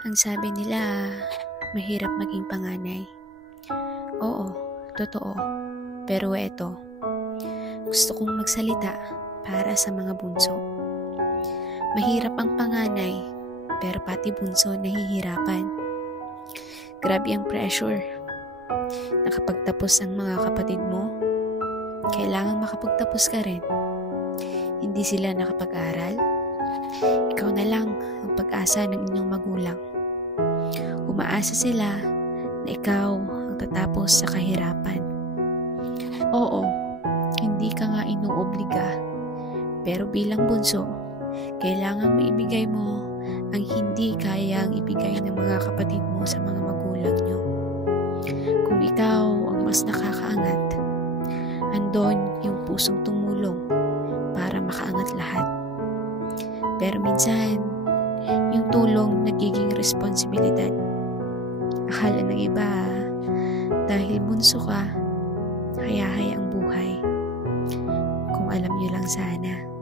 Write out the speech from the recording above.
Ang sabi nila, mahirap maging panganay. Oo, totoo. Pero eto, gusto kong magsalita para sa mga bunso. Mahirap ang panganay, pero pati bunso nahihirapan. Grabe ang pressure. Nakapagtapos ang mga kapatid mo, kailangang makapagtapos ka rin. Hindi sila nakapag-aral, ikaw na lang ang pag-asa ng inyong magulang. Umaasa sila na ikaw ang tatapos sa kahirapan. Oo, hindi ka nga inuobliga, pero bilang bunso, kailangan maibigay mo ang hindi kayang ibigay ng mga kapatid mo sa mga magulang nyo. Kung ikaw ang mas nakakaangat, andon yung pusong tumulong para makaangat lahat. Pero minsan, yung tulong nagiging responsibilidad. Akala ng iba, dahil bunso ka, hayahay ang buhay. Kung alam nyo lang sana.